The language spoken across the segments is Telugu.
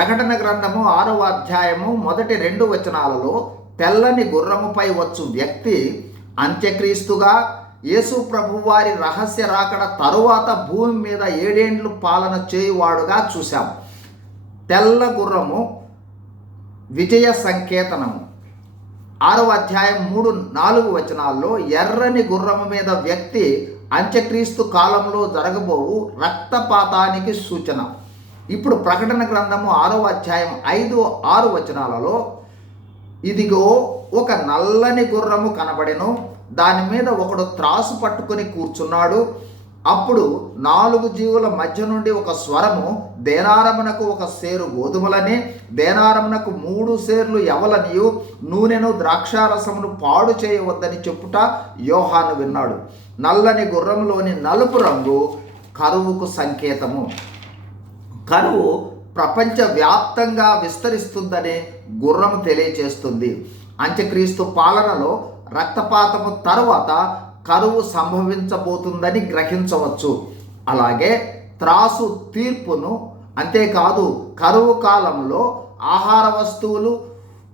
ప్రకటన గ్రంథము ఆరవ అధ్యాయము మొదటి రెండు వచనాలలో తెల్లని గుర్రముపై వచ్చు వ్యక్తి అంత్యక్రీస్తుగా యేసు ప్రభువారి రహస్య రాకడ తరువాత భూమి మీద ఏడేండ్లు పాలన చేయువాడుగా చూశాం. తెల్ల గుర్రము విజయ సంకేతనము. ఆరవ అధ్యాయం మూడు నాలుగు వచనాల్లో ఎర్రని గుర్రము మీద వ్యక్తి అంత్యక్రీస్తు కాలంలో జరగబోవు రక్తపాతానికి సూచన. ఇప్పుడు ప్రకటన గ్రంథము ఆరో అధ్యాయం ఐదు ఆరు వచనాలలో ఇదిగో ఒక నల్లని గుర్రము కనబడెను దాని మీద ఒకడు త్రాసు పట్టుకొని కూర్చున్నాడు. అప్పుడు నాలుగు జీవుల మధ్య నుండి ఒక స్వరము దేనారమునకు ఒక సేరు గోధుమలని దేనారమునకు మూడు సేర్లు ఎవలనియు నూనెను ద్రాక్షారసమును పాడు చేయవద్దని చెప్పుట యోహాను విన్నాడు. నల్లని గుర్రంలోని నలుపు రంగు కరువుకు సంకేతము. కరువు ప్రపంచవ్యాప్తంగా విస్తరిస్తుందని గుర్రం తెలియచేస్తుంది. అంత్యక్రీస్తు పాలనలో రక్తపాతము తర్వాత కరువు సంభవించబోతుందని గ్రహించవచ్చు. అలాగే త్రాసు తీర్పును అంతేకాదు కరువు కాలంలో ఆహార వస్తువులు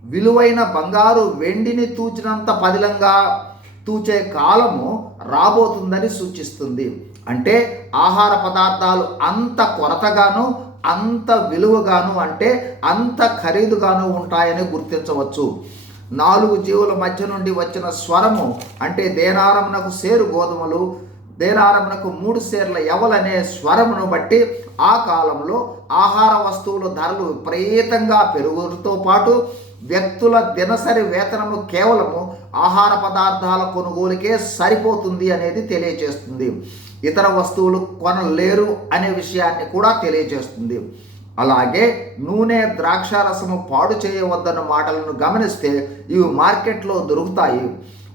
విలువైన బంగారు వెండిని తూచినంత పదిలంగా తూచే కాలము రాబోతుందని సూచిస్తుంది. అంటే ఆహార పదార్థాలు అంత కొరతగాను అంత విలువగాను అంటే అంత ఖరీదుగాను ఉంటాయని గుర్తించవచ్చు. నాలుగు జీవుల మధ్య నుండి వచ్చిన స్వరము అంటే దేనారమునకు సేరు గోధుమలు దేనారమునకు మూడు సేర్ల ఎవలనే స్వరమును బట్టి ఆ కాలంలో ఆహార వస్తువుల ధరలు విపరీతంగా పెరుగుతో పాటు వ్యక్తుల దినసరి వేతనము కేవలము ఆహార పదార్థాల కొనుగోలుకే సరిపోతుంది అనేది తెలియజేస్తుంది. ఇతర వస్తువులు కొనలేరు అనే విషయాన్ని కూడా తెలియజేస్తుంది. అలాగే నూనె ద్రాక్షారసము పాడు చేయవద్దన్న మాటలను గమనిస్తే ఇవి మార్కెట్లో దొరుకుతాయి.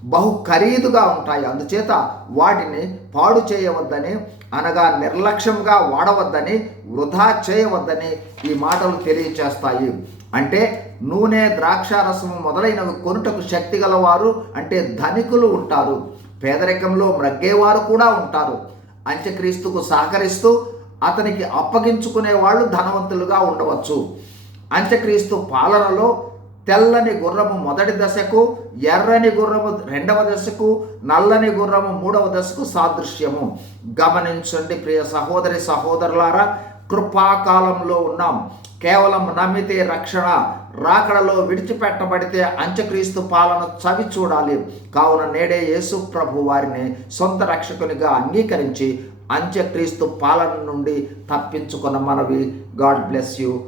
బహు ఖరీదుగా ఉంటాయి. అందుచేత వాటిని పాడు చేయవద్దని అనగా నిర్లక్ష్యంగా వాడవద్దని వృధా చేయవద్దని ఈ మాటలు తెలియచేస్తాయి. అంటే నూనె ద్రాక్షారసము మొదలైనవి కొనుటకు శక్తి గలవారు అంటే ధనికులు ఉంటారు. పేదరికంలో మ్రగ్గేవారు కూడా ఉంటారు. అంత్యక్రీస్తుకు సహకరిస్తూ అతనికి అప్పగించుకునే వాళ్ళు ధనవంతులుగా ఉండవచ్చు. అంత్యక్రీస్తు పాలనలో తెల్లని గుర్రము మొదటి దశకు ఎర్రని గుర్రము రెండవ దశకు నల్లని గుర్రము మూడవ దశకు సాదృశ్యము. గమనించండి ప్రియ సహోదరి సహోదరులారా కృపాకాలంలో ఉన్నాం. కేవలం నమ్మితే రక్షణ రాకడలో విడిచిపెట్టబడితే అంత్యక్రీస్తు పాలన చవి చూడాలి. కావున నేడే యేసు ప్రభు వారిని సొంత రక్షకునిగా అంగీకరించి అంత్యక్రీస్తు పాలన నుండి తప్పించుకున్న మనవి. God bless you.